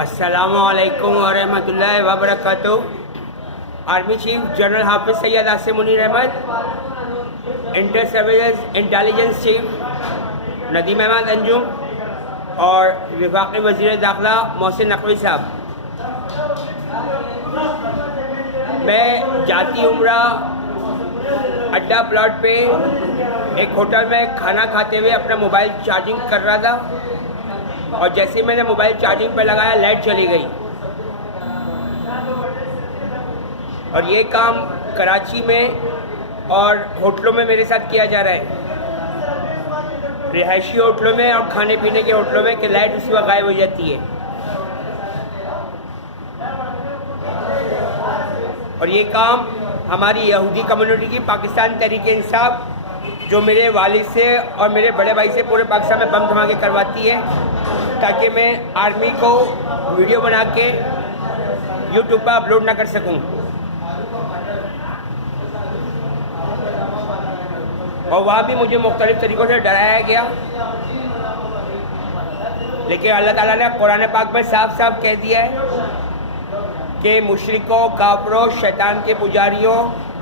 السلام علیکم ورحمۃ اللہ وبرکاتہ۔ Army chief general Hafiz Syed Asim Munir Ahmed, inter services intelligence chief Nadeem Ahmed Anjum اور وفاقی وزیر داخلہ محسن نقوی صاحب، میں جاتی عمرہ اڈا پلاٹ پہ ایک ہوٹل میں کھانا کھاتے ہوئے اپنا موبائل چارجنگ کر رہا تھا، اور جیسے ہی میں نے موبائل چارجنگ پہ لگایا لائٹ چلی گئی۔ اور یہ کام کراچی میں اور ہوٹلوں میں میرے ساتھ کیا جا رہا ہے، رہائشی ہوٹلوں میں اور کھانے پینے کے ہوٹلوں میں، کہ لائٹ اسی وقت غائب ہو جاتی ہے۔ اور یہ کام ہماری یہودی کمیونٹی کی پاکستان تحریک انصاف، جو میرے والد سے اور میرے بڑے بھائی سے پورے پاکستان میں بم دھماکے کرواتی ہے، تاکہ میں آرمی کو ویڈیو بنا کے یوٹیوب پر اپلوڈ نہ کر سکوں۔ اور وہاں بھی مجھے مختلف طریقوں سے ڈرایا گیا، لیکن اللہ تعالیٰ نے قرآن پاک میں صاف صاف کہہ دیا ہے کہ مشرکوں، کافروں، شیطان کے پجاریوں،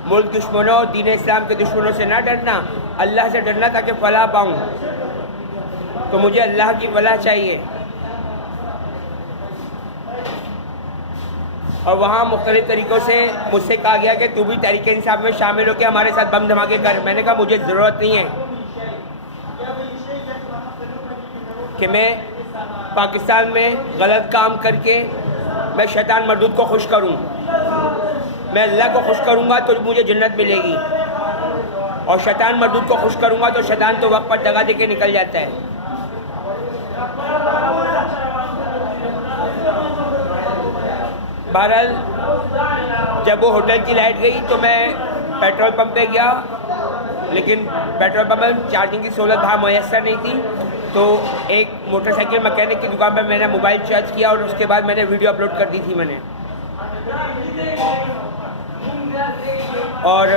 ملک دشمنوں، دین اسلام کے دشمنوں سے نہ ڈرنا، اللہ سے ڈرنا تاکہ فلاح پاؤں۔ تو مجھے اللہ کی فلاح چاہیے۔ اور وہاں مختلف طریقوں سے مجھ سے کہا گیا کہ تو بھی تحریک انصاف میں شامل ہو کے ہمارے ساتھ بم دھماکے کر۔ میں نے کہا مجھے ضرورت نہیں ہے کہ میں پاکستان میں غلط کام کر کے میں شیطان مردود کو خوش کروں۔ میں اللہ کو خوش کروں گا تو مجھے جنت ملے گی، اور شیطان مردود کو خوش کروں گا تو شیطان تو وقت پر دگا دے کے نکل جاتا ہے۔ بہرحال جب وہ ہوٹل کی لائٹ گئی تو میں پیٹرول پمپ پہ گیا، لیکن پیٹرول پمپ میں چارجنگ کی سہولت وہاں میسر نہیں تھی، تو ایک موٹر سائیکل مکینک کی دکان پہ میں نے موبائل چارج کیا، اور اس کے بعد میں نے ویڈیو اپلوڈ کر دی تھی میں نے۔ اور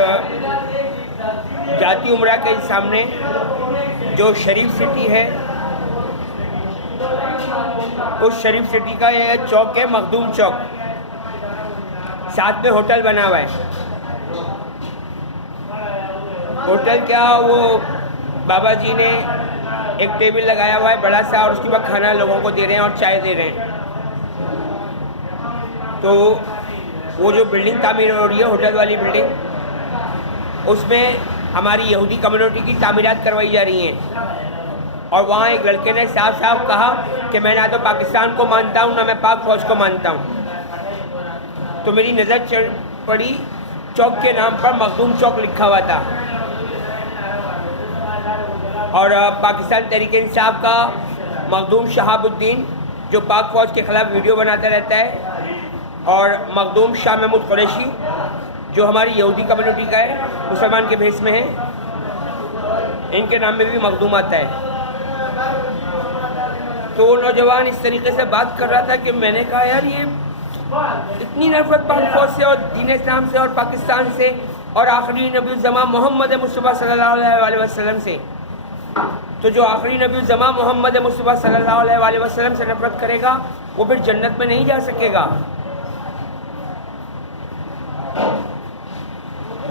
جاتی عمرہ کے سامنے جو شریف سٹی ہے، اس شریف سٹی کا یہ چوک ہے مخدوم چوک، ساتھ میں ہوٹل بنا ہوا ہے۔ ہوٹل کیا، وہ بابا جی نے ایک ٹیبل لگایا ہوا ہے بڑا سا، اور اس کے بعد کھانا لوگوں کو دے رہے ہیں اور چائے دے رہے ہیں۔ تو وہ جو بلڈنگ تعمیر ہو رہی ہے، ہوٹل والی بلڈنگ، اس میں ہماری یہودی کمیونٹی کی تعمیرات کروائی جا رہی ہیں۔ اور وہاں ایک لڑکے نے صاف صاف کہا کہ میں نہ تو پاکستان کو مانتا ہوں، نہ میں پاک فوج کو مانتا ہوں۔ تو میری نظر پڑی چوک کے نام پر مخدوم چوک لکھا ہوا تھا، اور پاکستان تحریک انصاف کا مخدوم شہاب الدین، جو پاک فوج کے خلاف ویڈیو بناتا رہتا ہے، اور مخدوم شاہ محمود قریشی، جو ہماری یہودی کمیونٹی کا ہے، مسلمان کے بھیس میں ہے، ان کے نام میں بھی مخدوم آتا ہے۔ تو وہ نوجوان اس طریقے سے بات کر رہا تھا کہ میں نے کہا یار یہ اتنی نفرت پاک فوج سے اور دین اسلام سے اور پاکستان سے اور آخری نبی الزمان محمد مصطفیٰ صلی اللہ علیہ وسلم سے، تو جو آخری نبی الزمان محمد مصطفیٰ صلی اللہ علیہ وسلم سے نفرت کرے گا وہ پھر جنت میں نہیں جا سکے گا۔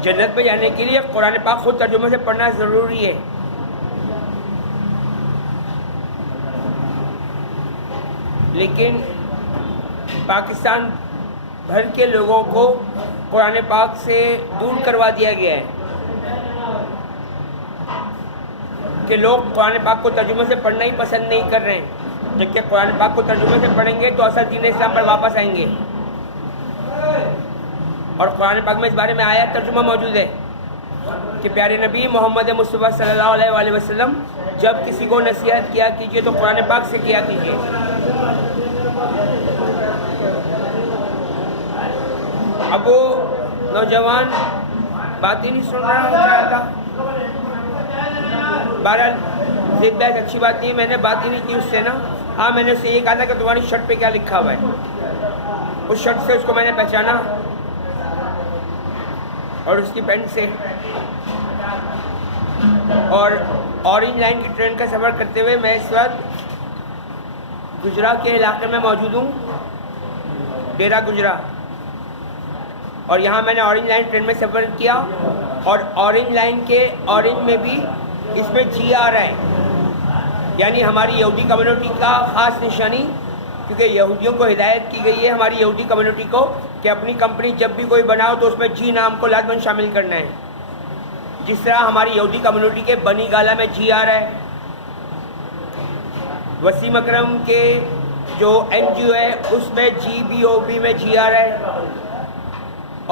جنت میں جانے کے لیے قرآن پاک خود ترجمے سے پڑھنا ضروری ہے۔ لیکن پاکستان بھر کے لوگوں کو قرآن پاک سے دور کروا دیا گیا ہے، کہ لوگ قرآن پاک کو ترجمے سے پڑھنا ہی پسند نہیں کر رہے ہیں، جبکہ قرآن پاک کو ترجمے سے پڑھیں گے تو اصل دین اسلام پر واپس آئیں گے۔ اور قرآن پاک میں اس بارے میں آیت ترجمہ موجود ہے کہ پیارے نبی محمد مصطفیٰ صلی اللہ علیہ وسلم جب کسی کو نصیحت کیا کیجیے تو قرآن پاک سے کیا کیجیے۔ اب وہ نوجوان بات ہی نہیں سن رہا تھا۔ بہرحال ضد بحث اچھی بات نہیں ہے، میں نے بات ہی نہیں کی اس سے نا۔ ہاں میں نے اسے یہ کہا تھا کہ تمہاری شرٹ پہ کیا لکھا ہوا ہے۔ اس شرٹ سے اس کو میں نے پہچانا، اور اس کی پینٹ سے، اور اورنج لائن کی ٹرین کا سفر کرتے ہوئے میں اس وقت گجرا کے علاقے میں موجود ہوں، ڈیرا گجرا، اور یہاں میں نے اورنج لائن ٹرین میں سفر کیا، اور اورنج لائن کے اورنج میں بھی اس میں جی آ رہا ہے، یعنی ہماری یہودی کمیونٹی کا خاص نشانی، کیونکہ یہودیوں کو ہدایت کی گئی ہے ہماری یہودی کمیونٹی کو کہ اپنی کمپنی جب بھی کوئی بناؤ تو اس میں جی نام کو لازماً شامل کرنا ہے، جس طرح ہماری یہودی کمیونٹی کے بنی گالا میں جی آ رہا ہے، وسیم اکرم کے جو این جی او ہے اس میں جی بی او بی میں جی آ رہا ہے،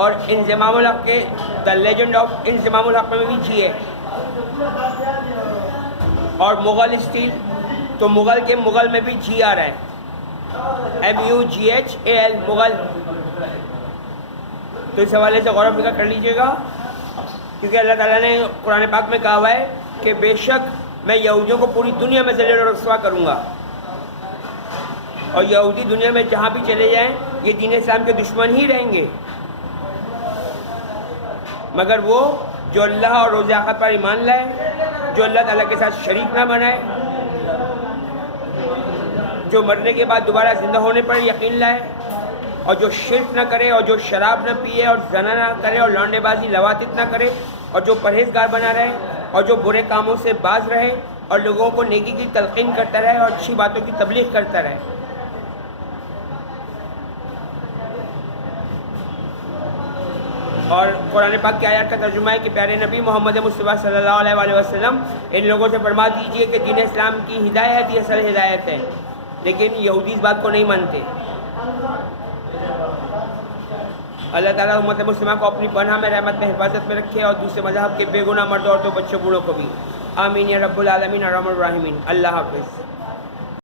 اور انضمام الحق کے دا لیجنڈ آف انضمام الحق میں بھی جی ہے، اور مغل اسٹیل تو مغل کے مغل میں بھی جی آ رہا ہے، MUGHAL مغل، تو اس حوالے سے غور و فکر کر لیجیے گا، کیونکہ اللہ تعالیٰ نے قرآن پاک میں کہا ہوا ہے کہ بے شک میں یہودیوں کو پوری دنیا میں ذلیل و رسوا کروں گا، اور یہودی دنیا میں جہاں بھی چلے جائیں یہ دین اسلام کے دشمن ہی رہیں گے، مگر وہ جو اللہ اور روز آخرت پر ایمان لائے، جو اللہ تعالیٰ کے ساتھ شریک نہ بنائے، جو مرنے کے بعد دوبارہ زندہ ہونے پر یقین لائے، اور جو شرک نہ کرے، اور جو شراب نہ پیے، اور زنا نہ کرے، اور لانڈے بازی لواطت نہ کرے، اور جو پرہیزگار بنا رہے، اور جو برے کاموں سے باز رہے، اور لوگوں کو نیکی کی تلقین کرتا رہے، اور اچھی باتوں کی تبلیغ کرتا رہے۔ اور قرآن پاک کی آیات کا ترجمہ ہے کہ پیارے نبی محمد مصطفیٰ صلی اللہ علیہ وآلہ وسلم ان لوگوں سے فرما دیجئے کہ دین اسلام کی ہدایت ہی اصل ہدایت ہے، لیکن یہودی اس بات کو نہیں مانتے۔ اللہ تعالیٰ امت مسلمہ کو اپنی پناہ میں رحمت میں حفاظت میں رکھے، اور دوسرے مذہب کے بے گناہ مردوں عورتوں بچوں بوڑھوں کو بھی، آمین یا رب العالمین ارحم الراحمین۔ اللہ حافظ۔